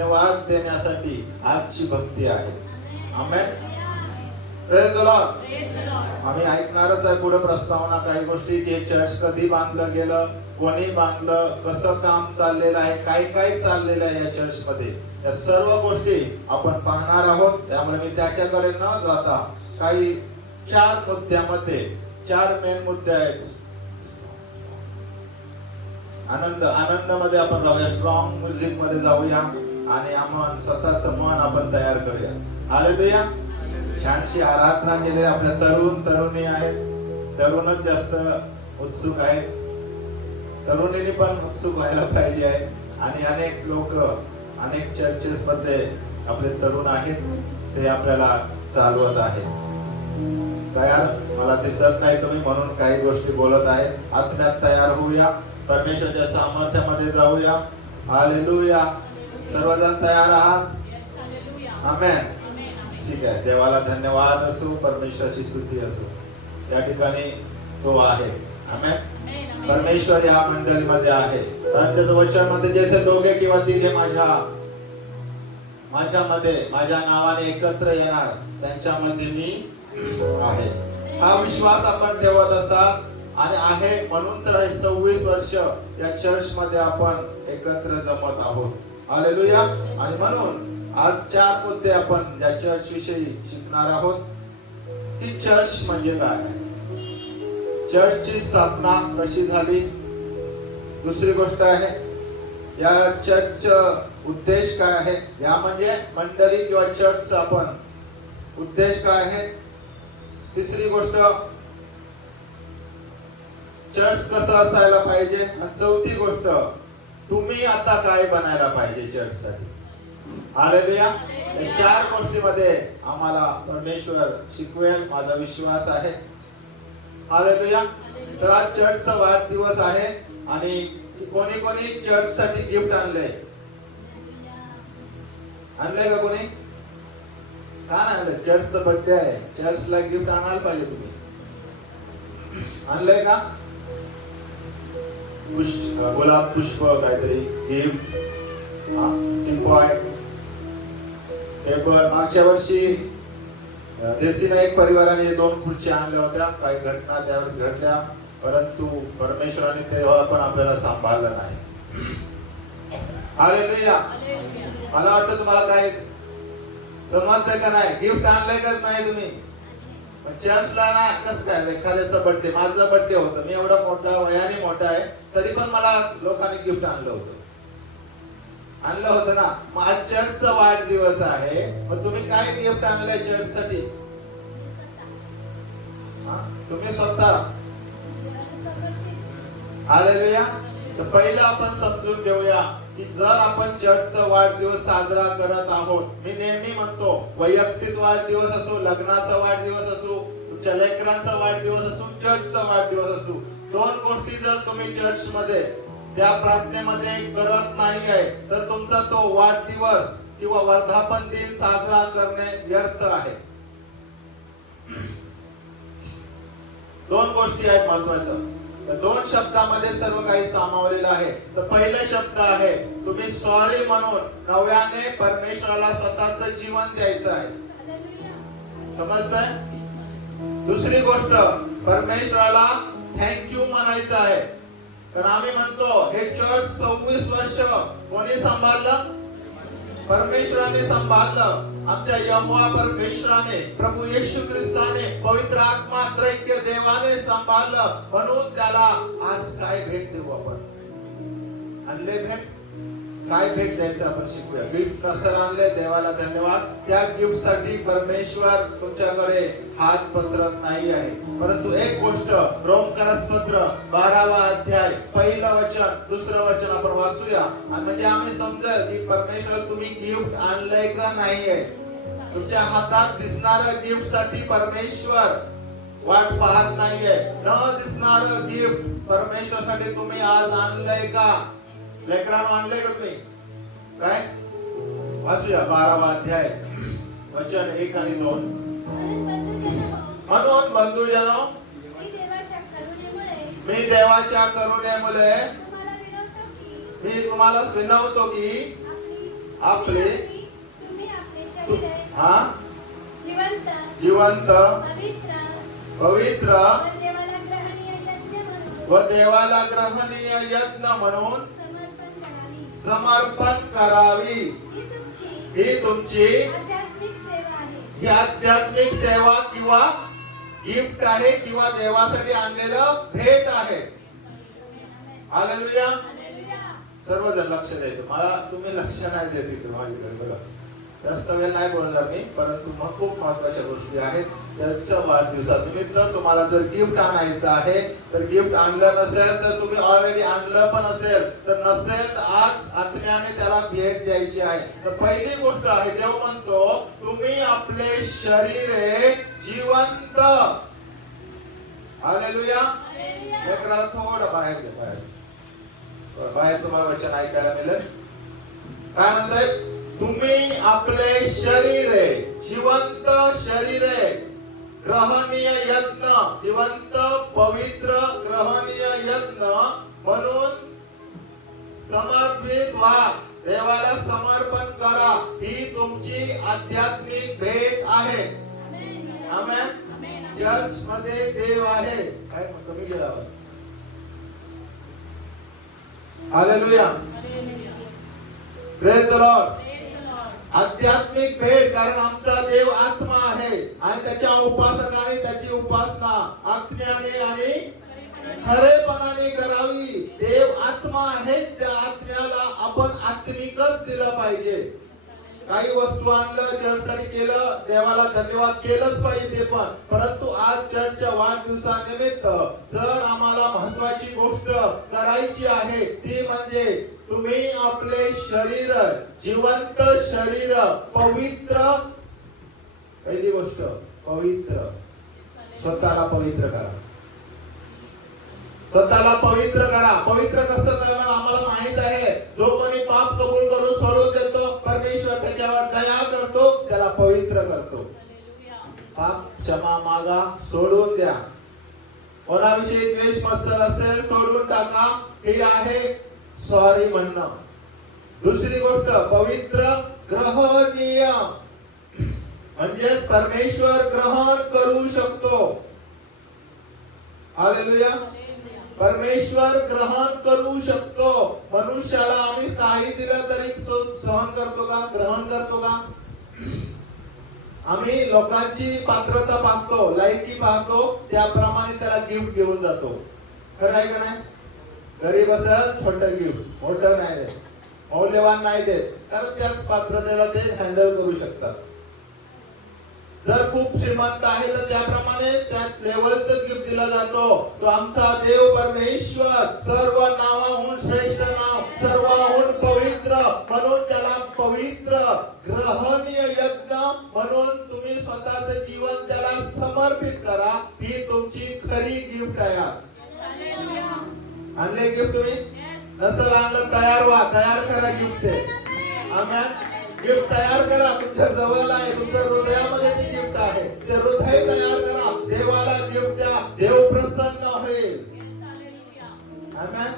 धन्यवाद देण्यासाठी आजची भक्ती आहे. आमेन. Praise the Lord. आम्ही ऐकणारच आहे पुढे प्रस्तावना काही गोष्टी की हे चर्च कधी बांधलं गेलं, कोणी बांधलं, कसं काम चाललेलं आहे, काय काय चाललेलं आहे या चर्च मध्ये, या सर्व गोष्टी आपण पाहणार आहोत. त्यामुळे मी त्याच्याकडे न जाता काही 4 मुद्द्यामध्ये 4 मेन मुद्दे आहेत. आनंद मध्ये आपण राहूया, स्ट्रॉंग म्युझिक मध्ये जाऊया आणि आपण स्वतःचं मन आपण तयार करूया. हालेलुया. छानशी आराधना केली. आपल्या तरुणी आहेत, तरुणच जास्त उत्सुक आहेत, तरुणींनी पण उत्सुक व्हायला पाहिजे आहे. आणि अनेक लोक अनेक चर्चेस मध्ये आपले तरुण आहेत, ते आपल्याला चालवत आहेत. तयार मला दिसत नाही तुम्ही, म्हणून काही गोष्टी बोलत आहे. आत्म्यात तयार होऊया, परमेश्वराच्या सामर्थ्यामध्ये जाऊया. हालेलुया. सर्वजण तयार आहात? आमेन. ठीक आहे. देवाला धन्यवाद असो, परमेश्वराची स्तुती असो. या ठिकाणी तो आहे. आमेन. परमेश्वर या मंडळीमध्ये आहे. त्याचं वचन मध्ये जेथे दोघे किंवा तिघे माझ्यामध्ये माझ्या नावाने एकत्र येणार, त्यांच्यामध्ये मी आहे. हा विश्वास आपण ठेवत असतात आणि आहे म्हणून तर 26 वर्ष या चर्च मध्ये आपण एकत्र जमत आहोत. हालेलुया. आणि म्हणून आज 4 मुद्दे आपण या चर्च विषयी शिकणार आहोत. की चर्च म्हणजे काय, चर्चची स्थापना कशी झाली, दुसरी गोष्ट आहे या चर्चचा उद्देश काय आहे, या म्हणजे मंडळी किंवा चर्चचा आपण उद्देश काय आहे, तिसरी गोष्ट चर्च कसं असायला पाहिजे, आणि चौथी गोष्ट तुम्ही आता काय बनायला पाहिजे चर्च साठी. हालेलुया. या 4 गोष्टीमध्ये आम्हाला परमेश्वर शिकवेल, माझा विश्वास आहे. हालेलुया. तर आज चर्चचा वाढदिवस आहे आणि कोणी चर्च साठी गिफ्ट आणले का कोणी? का नाही आणलं? चर्चचा बर्थडे आहे, चर्चला गिफ्ट आणायला पाहिजे. तुम्ही आणलंय का? गुलाब पुष्प काहीतरी गिफ्ट, टिपॉय, टेबल. मागच्या वर्षी देसीला एक परिवाराने 2 खुर्च्या आणल्या होत्या. काही घटना त्यावेळेस घडल्या, परंतु परमेश्वराने तेव्हा पण आपल्याला सांभाळलं नाही. हालेलुया. मला वाटतं तुम्हाला काय समजतंय का नाही? गिफ्ट आणलंय का नाही तुम्ही? चर्चला ना कसं काय, एखाद्याचा बर्थडे, माझा बर्थडे होता, मी एवढा मोठा वयाने मोठा आहे तरी पण मला लोकांनी गिफ्ट आणलं होतं ना. मग आज चर्चचा वाढदिवस आहे, मग तुम्ही काय गिफ्ट आणलंय चर्च साठी? तुम्ही स्वतः. हालेलुया. तर पहिलं आपण समजून घेऊया की जर आपण चर्चचा वाढदिवस साजरा करत आहोत, मी नेहमी म्हणतो वैयक्तिक वाढदिवस असो, लग्नाचा वाढदिवस असो, तुमच्या लेकरांचा वाढदिवस असो, चर्चचा वाढदिवस असो, 2 गोष्टी जर तुम्ही चर्च मध्ये त्या प्रार्थनेमध्ये करत नाही आहे तर तुमचा तो वाढदिवस किंवा वर्धापन दिन साजरा करणे व्यर्थ आहे. 2 गोष्टी आहेत महत्वाच्या. त्या 2 शब्दामध्ये सर्व काही सामावलेलं आहे. तर पहिला शब्द आहे तुम्ही सॉरी म्हणून नव्याने परमेश्वराला स्वतःचं जीवन द्यायचं आहे. समजतंय? दुसरी गोष्ट परमेश्वराला थँक्यू म्हणायचं आहे. कारण आम्ही म्हणतो हे चर्च 26 वर्ष कोणी सांभाळलं? परमेश्वराने सांभाळलं. आमच्या यहोवा परमेश्वराने, प्रभू येशू ख्रिस्ताने, पवित्र आत्मा त्रैक्य देवाने सांभाळलं. म्हणून त्याला आज काय भेट देऊ आपण? आणले भेट. काय भेट द्यायचं आपण शिकूया. गिफ्ट नसेल आणले, देवाला धन्यवाद. त्या गिफ्ट साठी परमेश्वर तुमच्याकडे हात पसरत नाही आहे. परंतु एक गोष्ट, रोमकरसपत्र 12वा अध्याय 1लं वचन 2रं वचन आपण वाचूया. आणि म्हणजे आम्ही समजेल की परमेश्वर तुम्ही गिफ्ट आणलंय का नाहीये. तुमच्या हातात दिसणाऱ्या गिफ्ट साठी परमेश्वर वाट पाहत नाहीये. न दिसणारं गिफ्ट परमेश्वरासाठी तुम्ही आज आणलंय का? लेकरांनो आणलंय का तुम्ही? काय वाचूया 12वा अध्याय वचन 1 आणि 2. म्हणून बंधुजनो, मी देवाच्या करुणेमुळे मी तुम्हाला विनवतो की आपले तुम्ही आपले शरीर हा जिवंत जिवंत पवित्र पवित्र व देवाला व ग्रहणीय यज्ञ म्हणून देवाला ग्रहणीय यज्ञ म्हणून समर्पण समर्पण करावी. करावी. ही तुमची ही तुमची आध्यात्मिक सेवा आहे. ही आध्यात्मिक सेवा किंवा गिफ्ट आहे किंवा देवासाठी आणलेलं भेट आहे. हालेलुया. हालेलुया. सर्वजण लक्ष द्यायचं. मला तुम्ही लक्ष नाही देत इथे माझ्याकडे बघा. जास्त वेळ नाही बोलणार मी, परंतु मग खूप महत्वाच्या गोष्टी आहेत. चर्चच्या वाढदिवसानिमित्त तुम्हाला जर गिफ्ट आणायचं आहे तर गिफ्ट आणलं नसेल तर तुम्ही ऑलरेडी आणलं पण असेल तर नसेल तर आज आत्म्याने त्याला भेट द्यायची आहे. तर पहिली गोष्ट आहे, देव म्हणतो तुम्ही आपले शरीर जिवंत. हालेलुया. लेकराला थोडं बाहेर घे, बाहेर तुम्हाला वचन ऐकायला मिळेल. काय म्हणताय? तुम्ही आपले शरीर जिवंत शरीर ग्रहणीय यज्ञ, जिवंत पवित्र ग्रहणीय यज्ञ म्हणून समर्पित व्हा. देवाला समर्पण करा. ही तुमची आध्यात्मिक भेट आहे. आमेन. चर्च मध्ये देव आहे. काय कमी गेला? हालेलुया. Praise the Lord. आध्यात्मिक भेट, कारण आमचा देव आत्मा आहे आणि त्याच्या उपासकाने त्याची उपासना आत्म्याने आणि खरेपणाने करावी. देव आत्मा आहे, त्या आत्म्याला आपण आत्मिकच दिलं पाहिजे. काही वस्तू आणलं, चर्चसाठी केलं, देवाला धन्यवाद केलंच पाहिजे ते पण. परंतु आज चर्चच्या वाढदिवसानिमित्त जर आम्हाला महत्वाची गोष्ट करायची आहे ती म्हणजे तुम्ही आपले शरीर जिवंत शरीर पवित्र. पहिली गोष्ट पवित्र. स्वतःला पवित्र करा. स्वतःला पवित्र करा. पवित्र कसं करणार आम्हाला माहित आहे. जो कोणी पाप कबूल करून सोडून देतो, परमेश्वर त्याच्यावर दया करतो, त्याला पवित्र करतो. पाप क्षमा मागा, सोडून द्या. कोणाविषयी द्वेष मत्सर असेल सोडून टाका. हे आहे सॉरी म्हणणं. दुसरी गोष्ट पवित्र ग्रहणीय, म्हणजे परमेश्वर ग्रहण करू शकतो. हालेलुया. परमेश्वर ग्रहण करू शकतो. मनुष्याला आम्ही काही दिलं तरी सहन करतो का? ग्रहण करतो का? आम्ही लोकांची पात्रता पाहतो, लायकी पाहतो, त्याप्रमाणे त्याला गिफ्ट घेऊन जातो. खरं आहे का नाही? गरीब असेल छोटं गिफ्ट, मोठं नाही देत, मौल्यवान नाही देत, कारण त्याच पात्रतेला ते हँडल करू शकतात. जर खूप श्रीमंत आहे तर त्याप्रमाणे त्या लेवलचं गिफ्ट दिला जातो. तो आमचा देव परमेश्वर सर्व नावाहून श्रेष्ठ नाव, सर्वाहून पवित्र, म्हणून त्याला पवित्र ग्रहणीय यज्ञ म्हणून तुम्ही स्वतःचं जीवन त्याला समर्पित करा. ही तुमची खरी गिफ्ट आहे. आज आणले गिफ्ट तुम्ही? नसेल आणलं तयार व्हा, तयार करा गिफ्ट. आमेन. गिफ्ट तयार करा. तुमच्या जवळ आहे, तुमच्या हृदयामध्ये ते गिफ्ट आहे. ते हृदय तयार करा. देवाला गिफ्ट द्या. देव प्रसन्न होईल. आमेन.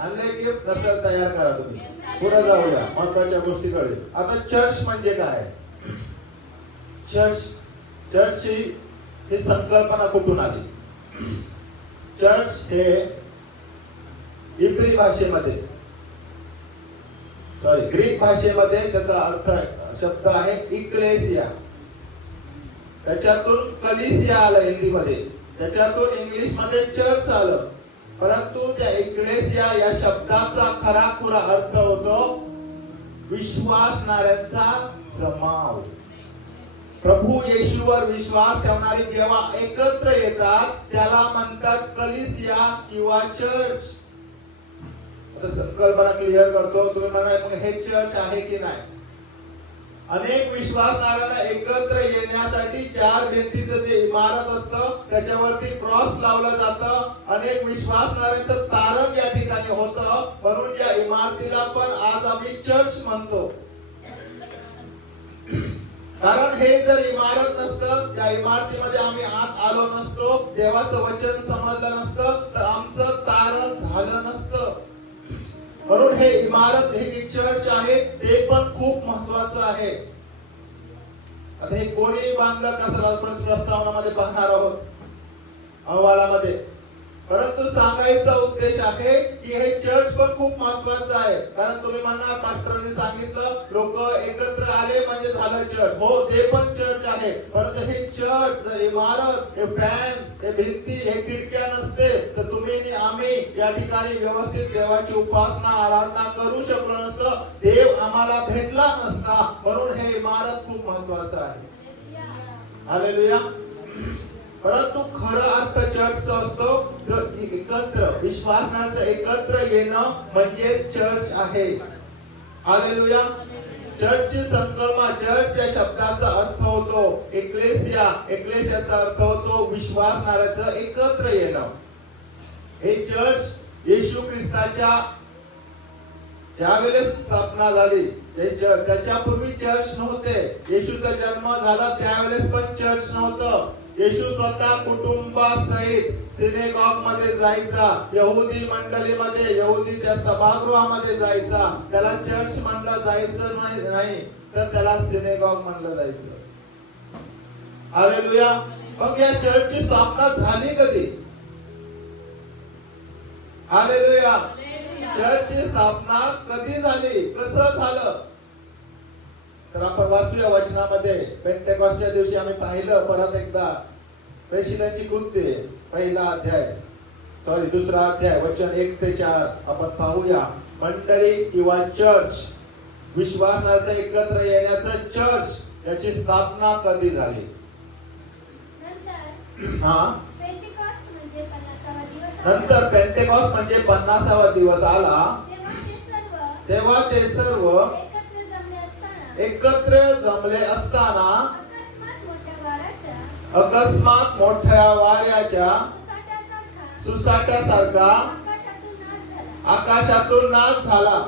आणले गिफ्ट? नसेल तयार करा तुम्ही. पुढे जाऊया महत्वाच्या गोष्टीकडे. आता चर्च म्हणजे काय? चर्चची ही संकल्पना कुठून आली? चर्च हे इब्री भाषेमध्ये, ग्रीक भाषेमध्ये त्याचा अर्थ शब्द आहे इक्लेसिया. त्याच्यातून कलिसिया आलं हिंदीमध्ये, त्याच्यातून इंग्लिश मध्ये चर्च आलं. परंतु त्या इक्लेसिया या शब्दाचा खराखुरा अर्थ होतो विश्वासणाऱ्यांचा जमाव. प्रभू येशूवर विश्वास ठेवणारी जेव्हा एकत्र येतात त्याला म्हणतात कलिसिया किंवा चर्च. आता संकल्पना क्लिअर करतो. तुम्ही म्हणाल मग हे चर्च आहे की नाही? अनेक विश्वासणाऱ्यांना एकत्र येण्यासाठी चार भिंतीचं जे इमारत असतं त्याच्यावरती क्रॉस लावलं जातं. अनेक विश्वासणाऱ्यांचं तारण या ठिकाणी होतं, म्हणून या इमारतीला पण आज आम्ही चर्च म्हणतो. कारण हे जर इमारत नसतं, त्या इमारतीमध्ये आम्ही आत आलो नसतो, देवाचं वचन समजलं नसतं, तर आमचं तारण झालं नसतं. म्हणून हे इमारत हे चर्च आहे ते पण खूप महत्वाचं आहे. आता हे कोणी बांधलं कसं आपण प्रस्तावनामध्ये पाहणार आहोत अहवालामध्ये. परंतु सांगायचा उद्देश आहे की हे चर्च पण खूप महत्वाचं आहे. कारण तुम्ही म्हणणार मास्टरने सांगितलं लोक एकत्र आले म्हणजे झालं चर्च. हो ते पण चर्च आहे. परंतु हे चर्च इमारत हे फॅन हे भिंती हे खिडक्या नसते तर तुम्ही आणि आम्ही या ठिकाणी व्यवस्थित देवाची उपासना आराधना करू शकलो नसतं. देव आम्हाला भेटला नसता. म्हणून हे इमारत खूप महत्वाचं आहे. हालेलुया. परंतु खरं अर्थ चर्चचा असतो एकत्र विश्वासाचं एकत्र येणं म्हणजे चर्च आहे. हालेलुया. चर्चची संकल्पना चर्च या शब्दाचा अर्थ होतो एक्लेसिया. एक्लेसियाचा अर्थ होतो विश्वासणाऱ्याचं एकत्र येणं. हे चर्च येशू ख्रिस्ताच्या ज्यावेळेस स्थापना झाली त्याच्यापूर्वी चर्च नव्हते. येशूचा जन्म झाला त्यावेळेस पण चर्च नव्हतं. येशू स्वतः कुटुंबासहित सिनेगॉग मध्ये जायचा. यहुदी मंडळीमध्ये यहुदी त्या सभागृहामध्ये जायचा. त्याला चर्च म्हणलं जायचं नाही तर त्याला सिनेगॉग म्हणलं जायचं. हालेलुया. मग या चर्चची स्थापना झाली कधी? हालेलुया. चर्चची स्थापना कधी झाली कसं झालं तर आपण वाचूया वचनामध्ये. पेंटेकॉस्टच्या दिवशी आम्ही पाहिलं परत एकदा प्रेषितांची कृत्ये दुसरा अध्याय वचन 1 ते 4 आपण पाहूया. मंडळी किंवा चर्च विश्वासाचं एकत्र येण्याचं चर्च याची स्थापना कधी झाली? नंतर पेंटेकॉस्ट म्हणजे 50वा दिवस आला तेव्हा ते सर्व एकत्र जमले असताना अकस्मात मोठ्या वाऱ्याच्या सुसाट्यासारखा आकाशातून नाद झाला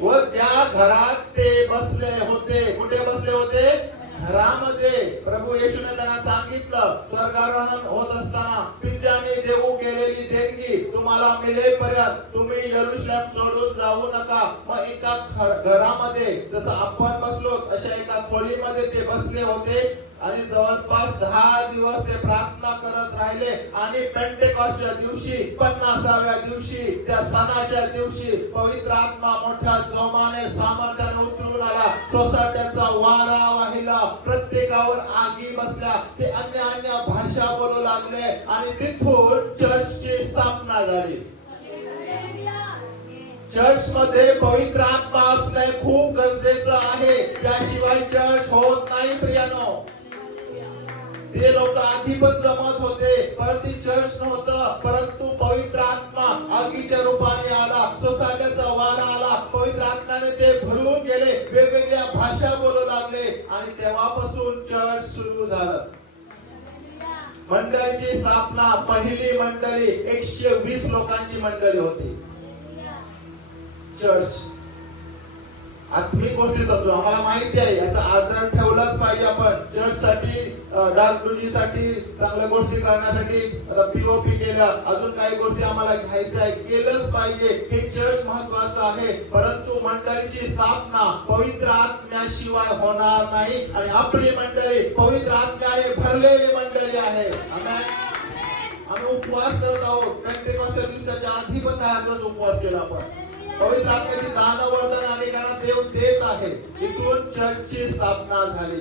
व ज्या घरात ते बसले होते. कुठे बसले होते? घरामध्ये. प्रभू येशूने त्यांना सांगितलं स्वर्गारोहण होत असताना पित्याने देऊ गेलेली देणगी तुम्हाला मिळेपर्यंत तुम्ही यरूशलेम सोडून जाऊ नका. मग एका घरामध्ये जसं आपण बसलो अशा एका खोलीमध्ये ते बसले होते आणि जवळपास 10 दिवस ते प्रार्थना करत राहिले. आणि पेंटेकॉस्टच्या दिवशी 50व्या दिवशी त्या सणाच्या दिवशी पवित्र आत्मा मोठ्या जोमाने सामर्थ्याने उतरून आला. सोसाट्याचा वारा वाहिला. प्रत्येकावर आगी बसल्या. ते अन्य भाषा बोलू लागले आणि तिथून चर्चची स्थापना झाली. चर्च मध्ये पवित्र आत्मा असणे खूप गरजेचं आहे. त्याशिवाय चर्च होत नाही प्रियानो. ते लोक आधी पण जमत होते परंतु चर्च नव्हतं. परंतु पवित्र आत्मा आगीच्या रूपाने आला. सोसाट्याचा वारा आला. पवित्र आत्म्याने ते भरून गेले. वेगवेगळ्या भाषा बोलू लागले आणि तेव्हापासून चर्च सुरू झालं. मंडळीची स्थापना पहिली मंडळी 120 लोकांची मंडळी होती. चर्च आत्मिक गोष्टी समजून आम्हाला माहिती आहे याचा आदर ठेवलाच पाहिजे. आपण चर्च साठी डागडुजी साठी चांगल्या गोष्टी करण्यासाठी आता पीओपी केल्या अजून काही गोष्टी आम्हाला घ्यायच्या आहे केलंच पाहिजे. हे चर्च महत्वाचं आहे. परंतु मंडळीची स्थापना पवित्र आत्म्याशिवाय होणार नाही आणि आपली मंडळी पवित्र आत्म्याने भरलेली मंडळी आहे. आम्ही उपवास करत आहोत. पेंटेकॉस्टच्या दिवसाच्या आधी पण 10 दिवस उपवास केला. आपण पवित्र आत्म्याची दानवर्धन अनेकांना देव देत आहे. इथून चर्चची स्थापना झाली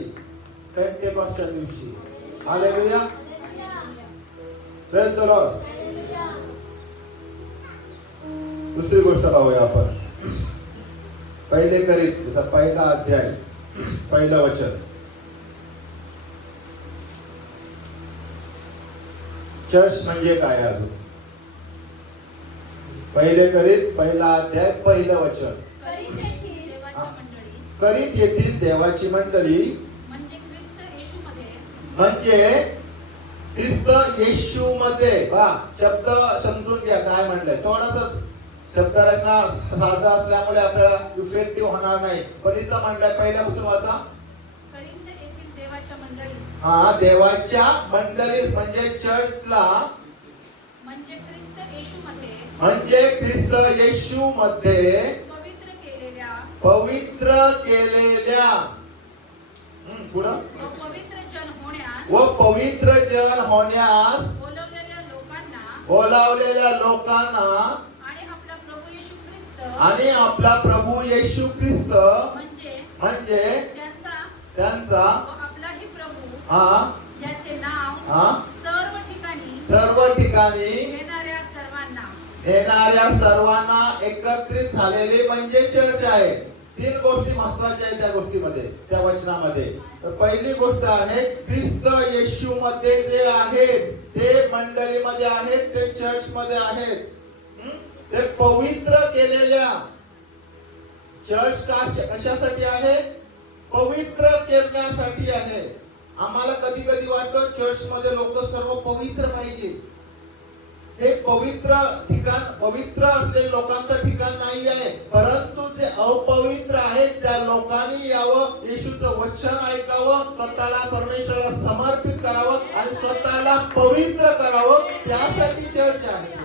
पेंटेकॉस्टच्या दिवशी. हालेलुया. Praise the Lord. दुसरी गोष्ट पाहूया आपण. पहिले करीत त्याचा पहिला अध्याय पहिलं वचन. चर्च म्हणजे काय? अजून पहिले करीत पहिला अध्याय पहिलं वचन. करीत येथील देवाची मंडळी म्हणजे ख्रिस्त येशू मध्ये. शब्द समजून घ्या काय म्हणलंय. थोडासा शब्दरचना साधा असल्यामुळे आपल्याला इफेक्टिव्ह होणार नाही. पण इथं म्हणलंय पहिल्यापासून वाचा. देवाच्या मंडळीस म्हणजे चर्चला म्हणजे ख्रिस्त येशू मध्ये म्हणजे ख्रिस्त येशू मध्ये पवित्र केलेल्या पुढं पवित्र जन होण्यास व पवित्र जन होण्यास बोलावलेल्या लोकांना आणि आपला प्रभू येशू ख्रिस्त आणि आपला प्रभू येशू ख्रिस्त म्हणजे त्यांचा व आपलाही प्रभू हा याचे नाव हा सर्व ठिकाणी येणाऱ्या सर्वांना एकत्रित झालेले म्हणजे चर्च आहे. 3 गोष्टी महत्वाच्या आहेत त्या गोष्टीमध्ये, त्या वचनामध्ये. तर पहिली गोष्ट आहे ख्रिस्त येशू मध्ये जे आहेत ते मंडळीमध्ये आहेत, ते चर्च मध्ये आहेत. ते पवित्र केलेल्या. चर्च कशासाठी आहे? पवित्र करण्यासाठी आहे. आम्हाला कधी कधी वाटतं चर्च मध्ये लोक सर्व पवित्र पाहिजे. हे पवित्र ठिकाण, पवित्र असलेल्या लोकांचं ठिकाण नाही आहे, परंतु जे अपवित्र आहेत त्या लोकांनी यावं, येशूचं वचन ऐकावं, स्वतःला परमेश्वराला समर्पित करावं आणि स्वतःला पवित्र करावं, त्यासाठी चर्च आहे.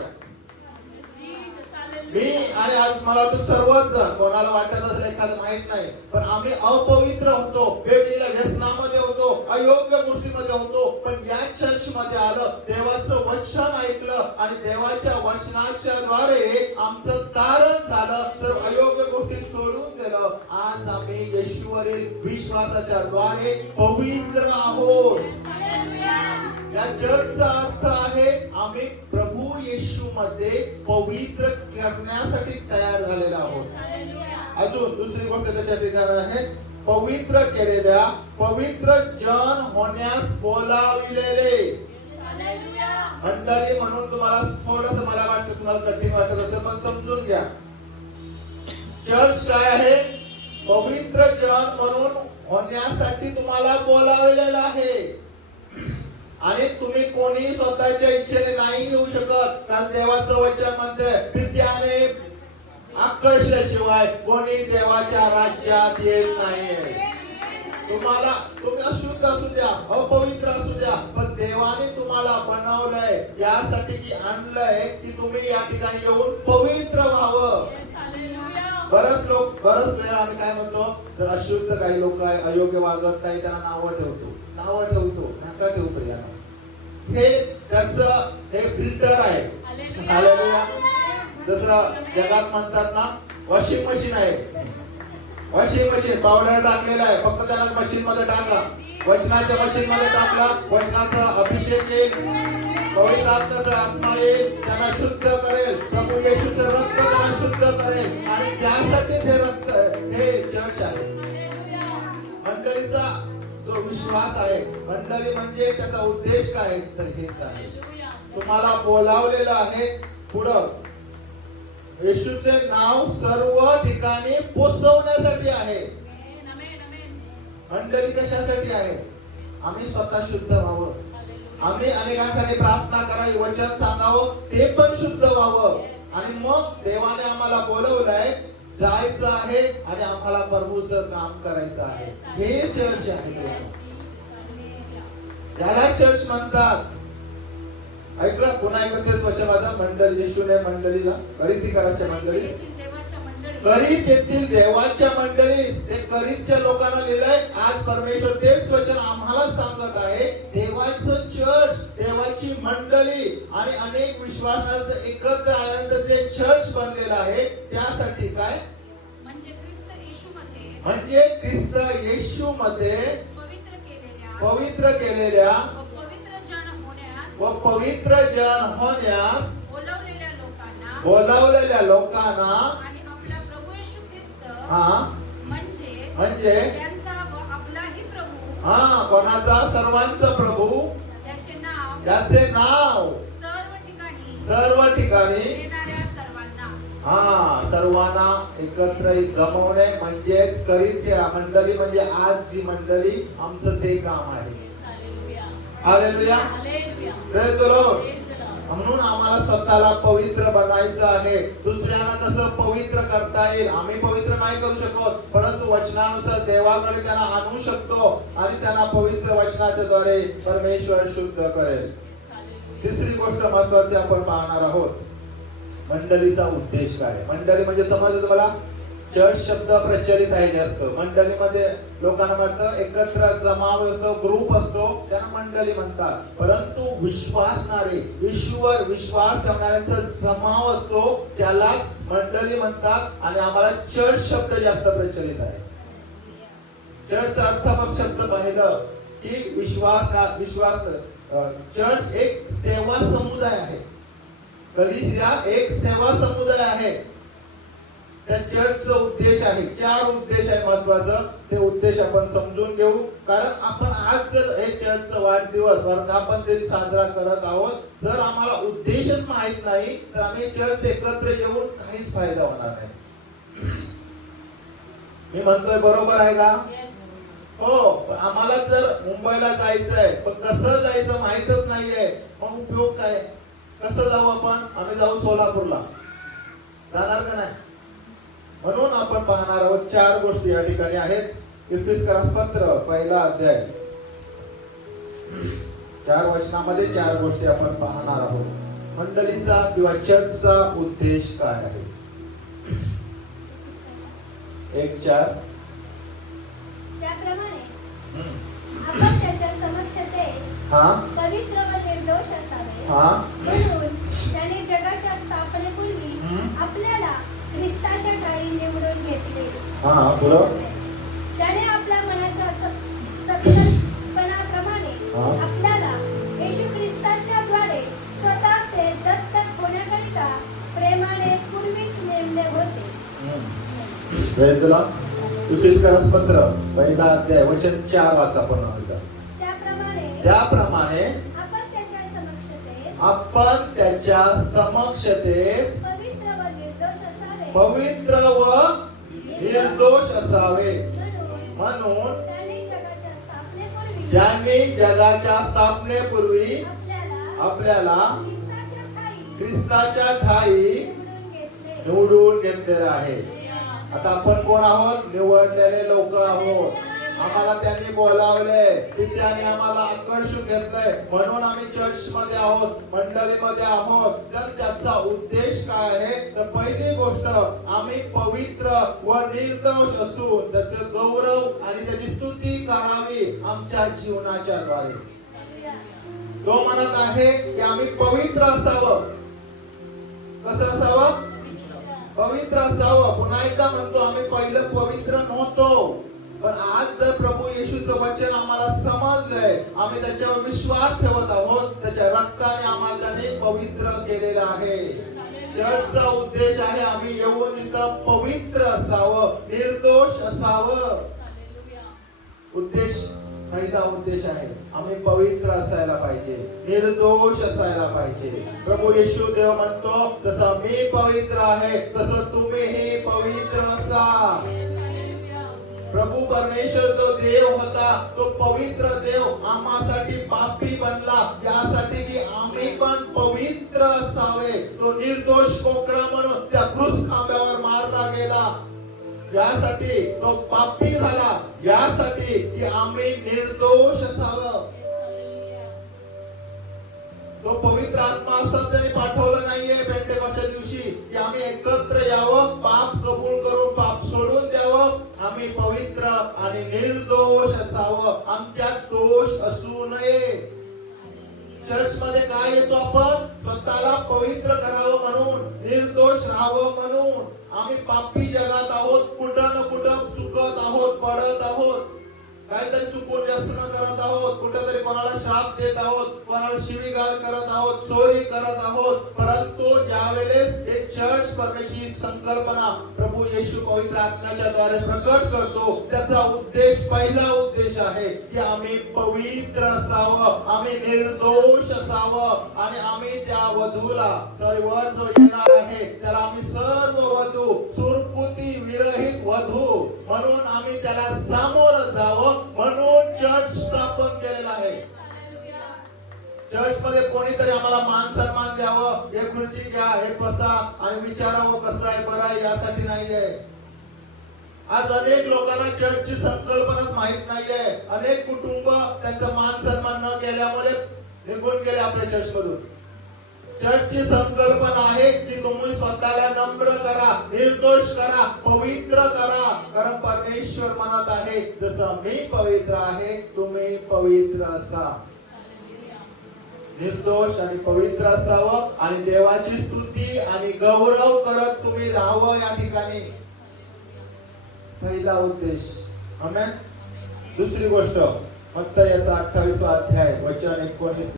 मी आणि आज मला वाटतं सर्वच जण, कोणाला वाटत असेल एखादं माहित नाही, पण आम्ही अपवित्र होतो, वेगवेगळ्या व्यसनामध्ये होतो, अयोग्य गोष्टीमध्ये होतो, पण या चर्च मध्ये आलं, देवाचं वचन ऐकलं आणि देवाच्या वचनाच्या द्वारे आमचं तारण झालं, तर अयोग्य गोष्टी सोडून दिलं. आज आम्ही येशूवरील विश्वासाच्या द्वारे पवित्र आहोत. या चर्चचा अर्थ आहे आम्ही प्रभू येशू मध्ये पवित्र करण्यासाठी तयार झालेला आहोत. अजून दुसरी गोष्ट त्याच्या ठिकाणी आहे पवित्र केलेल्या, पवित्र जन होण्यास बोलाविलेले. मंडळी म्हणून तुम्हाला थोडंसं मला वाटतं तुम्हाला कठीण वाटत असेल, पण समजून घ्या. चर्च काय आहे? पवित्र जन म्हणून होण्यासाठी तुम्हाला बोलावलेलं आहे. आणि तुम्ही कोणी स्वतःच्या इच्छेने नाही येऊ शकत, कारण देवाचं वचन म्हणते विद्याने आकर्षल्याशिवाय कोणी देवाच्या राज्यात येत नाही. तुम्ही अशुद्ध असू द्या, अपवित्र असू द्या, पण देवाने तुम्हाला बनवलंय यासाठी की आणलंय की तुम्ही या ठिकाणी येऊन पवित्र व्हावं. बरंच वेळा आम्ही काय म्हणतो, तर अशुद्ध काही लोक आहे, अयोग्य वागत नाही, त्यांना नावं ठेवतो, नका ठेवू प्रियानं. हे त्याचं हे फिल्टर आहे. हालेलुया. जसं जगात म्हणतात ना, वॉशिंग मशीन आहे, वॉशिंग मशीन पावडर टाकलेला आहे, फक्त त्याला मशीन मध्ये टाका, वचनाच्या मशीन मध्ये टाकला, वचनाचा अभिषेक येईल, पवित्र आत्म्याचा आत्मा येईल, त्यांना शुद्ध करेल, प्रभू येशूचं रक्त त्यांना शुद्ध करेल. आणि त्यासाठीच हे रक्त, हे चर्च आहे. मंडळीचा जो विश्वास आहे, मंडळी म्हणजे त्याचा उद्देश काय, तर हेच आहे. तुम्हाला बोलावलेलं आहे पुढं येशूचे नाव सर्व ठिकाणी पोचवण्यासाठी आहे. मंडळी कशासाठी आहे? आम्ही स्वतः शुद्ध व्हावं, आम्ही अनेकांसाठी प्रार्थना करावी, वचन सांगावं, ते पण शुद्ध व्हावं. आणि मग देवाने आम्हाला बोलवलंय, जायचं आहे आणि आम्हाला प्रभूचं काम करायचं आहे. हे चर्च आहे. याला चर्च म्हणतात. ऐकलं? पुन्हा एकदा तेच वचन माझं, मंडळी येशूने मंडळीला करीतीकराच्या मंडळी, करीत येथील देवाच्या मंडळी, ते करीतच्या लोकांना लिहिलंय. आज परमेश्वर तेच वचन आम्हाला सांगत आहे. देवाचं चर्च, देवाची मंडळी आणि अनेक विश्वासांचं एकत्र आल्यानंतर जे चर्च बनलेलं आहे, त्यासाठी काय? म्हणजे ख्रिस्त येशू मध्ये पवित्र केलेल्या व पवित्र जन होण्यास बोलावलेल्या लोकांना म्हणजे कोणाचा? सर्वांचा प्रभू, त्याचे नाव सर्व ठिकाणी सर्वांना एकत्र जमवणे, म्हणजे करीतच्या मंडळी, म्हणजे आज जी मंडळी, आमचं ते काम आहे. हालेलुया. Praise the Lord. म्हणून आम्हाला स्वतःला पवित्र बनायचं आहे. दुसऱ्यांना कसं पवित्र करता येईल? आम्ही पवित्र नाही करू शकत, परंतु वचनानुसार देवाकडे त्यांना आणू शकतो आणि त्यांना पवित्र वचनाच्या द्वारे परमेश्वर शुद्ध करेल. तिसरी गोष्ट महत्त्वाची आपण पाहणार आहोत. मंडळीचा उद्देश काय? मंडळी म्हणजे समजलं तुम्हाला? चर्च शब्द प्रचलित आहे जास्त. मंडळीमध्ये लोकांना म्हणतं एकत्र जमाव असतो, ग्रुप असतो, त्यांना मंडळी म्हणतात. परंतु विश्वासणारे, ईश्वर विश्वास ठेवणाऱ्यांचा जमाव असतो, त्याला मंडळी म्हणतात. आणि आम्हाला चर्च शब्द जास्त प्रचलित आहे. चर्चचा अर्थ शब्द पाहिलं की विश्वास. चर्च एक सेवा समुदाय आहे. कलीसिया एक सेवा समुदाय आहे. त्या चर्चचा उद्देश आहे, 4 उद्देश आहे महत्वाचं. ते उद्देश आपण समजून घेऊ. कारण आपण आज जर हे चर्चचा वाढदिवस वर्धापन दिन साजरा करत आहोत, जर आम्हाला उद्देशच माहित नाही तर आम्ही चर्च एकत्र येऊन काहीच फायदा होणार नाही. मी म्हणतोय बरोबर आहे का? हो. पण आम्हाला जर मुंबईला जायचंय पण कसं जायचं माहितच नाहीये, मग उपयोग काय? कसं जाऊ आपण? आम्ही जाऊ सोलापूरला, जाणार का नाही? म्हणून आपण पाहणार आहोत 4 गोष्टी या ठिकाणी आहेत. इफिसियन्स पत्र 1 अध्याय 4 वचनामध्ये 4 गोष्टी आपण पाहणार आहोत. मंडळीचा किंवा चर्चचा उद्देश काय आहे? 1:4. त्याप्रमाणे आपण त्याच्या समक्षतेत पवित्र व निर्दोष असावे, म्हणून त्याने जगाच्या स्थापनेपूर्वी आपल्याला ख्रिस्ताच्या ठायी निवडून घेतले. पुढं त्याने आपल्या मनाच्या सकलपणाप्रमाणे आपल्याला येशू ख्रिस्ताच्या द्वारे स्वतःचे दत्तक होण्याकरिता प्रेमाने पूर्वीच नेमले होते. इफिसियन्स पत्र 1 अध्याय वचन 4 वाचा पुन्हा एकदा. त्याप्रमाणे आपण त्याच्या समक्षतेत पवित्र व निर्दोष असावे, म्हणून त्यांनी जगाच्या स्थापनेपूर्वी आपल्याला ख्रिस्ताच्या ठायी निवडून घेतलेले आहे. आता आपण कोण आहोत? निवडलेले लोक आहोत. आम्हाला त्यांनी बोलावले, त्यांनी आम्हाला आकर्षून घेतलंय, म्हणून आम्ही चर्च मध्ये आहोत, मंडळीमध्ये आहोत. तर त्याचा उद्देश काय आहे? तर पहिली गोष्ट, आम्ही पवित्र व निर्दोष असून त्याचे गौरव आणि त्याची स्तुती करावी आमच्या जीवनाच्या द्वारे. तो म्हणत आहे की आम्ही पवित्र असावं. कसं असावं? पवित्र असावं. पुन्हा एकदा म्हणतो, आम्ही पहिलं पवित्र नव्हतो, पण आज जर प्रभू येशूचं वचन आम्हाला समजलंय, आम्ही त्याच्यावर विश्वास ठेवत आहोत, त्याच्या रक्ताने आम्हाला त्याने पवित्र केलेलं आहे. चर्चचा उद्देश आहे आम्ही येऊन इथं पवित्र असावं, निर्दोष असावं. उद्देश, पहिला उद्देश आहे आम्ही पवित्र असायला पाहिजे, निर्दोष असायला पाहिजे. प्रभू येशू देव म्हणतो, जसं मी पवित्र आहे तसं तुम्हीही पवित्र असा. प्रभू परमेश्वर जो देव होता, तो पवित्र देव आम्हासाठी पापी बनला, यासाठी की आम्ही पण पवित्र असावे. तो निर्दोष कोकरा म्हणून त्या क्रूस खांब्यावर मारला गेला, यासाठी तो पापी झाला, यासाठी की आम्ही निर्दोष असावं. तो पवित्र आत्मा असं त्याने पाठवलं नाहीये पेंटेकॉस्टच्या दिवशी की आम्ही एकत्र यावं, पाप कबूल करून पाप सोडून द्यावं, आम्ही पवित्र आणि निर्दोष असावं, आमच्यात दोष असू नये. चर्च मध्ये काय येतो आपण? स्वतःला पवित्र करावं म्हणून, निर्दोष राहावं म्हणून. आम्ही पापी जगात आहोत, कुठं न कुठं चुकत आहोत, पडत आहोत, काहीतरी चुकून जास्त न करत आहोत, कुठेतरी कोणाला श्राप देत आहोत, कोणाला शिवीगाळ करत आहोत, चोरी करत आहोत. परंतु ज्यावेळेस हे चर्च परमेश्वरी संकल्पना प्रभू येशू पवित्र आत्म्याच्या द्वारे प्रकट करतो, त्याचा उद्देश, पहिला उद्देश आहे की आम्ही पवित्र असावं, आम्ही निर्दोष असावं, आणि आम्ही त्या वधूला, वर जो येणार आहे त्याला आम्ही सर्व वधू, सुरकुती विरहित वधू म्हणून आम्ही त्याला सामोरं जावं, म्हणून चर्च स्थापन केलेला आहे. चर्च मध्ये कोणीतरी आम्हाला मान सन्मान द्यावं, हे खुर्ची घ्या, हे बसा आणि विचारावं कसं आहे, बरं आहे, यासाठी नाहीये. आज अनेक लोकांना चर्चची संकल्पनाच माहित नाहीये. अनेक कुटुंब त्यांचा मान सन्मान न केल्यामुळे निघून गेले आपल्या चर्च मधून. चर्चची संकल्पना आहे की तुम्ही स्वतःला नम्र करा, निर्दोष करा, पवित्र करा. कारण परमेश्वर म्हणत आहे जसं मी पवित्र आहे तुम्ही पवित्र असा. निर्दोष आणि पवित्र असावं आणि देवाची स्तुती आणि गौरव करत तुम्ही राहावं या ठिकाणी. पहिला उद्देश. आमेन. दुसरी गोष्ट मत्तई याचा 28 अध्याय वचन 19.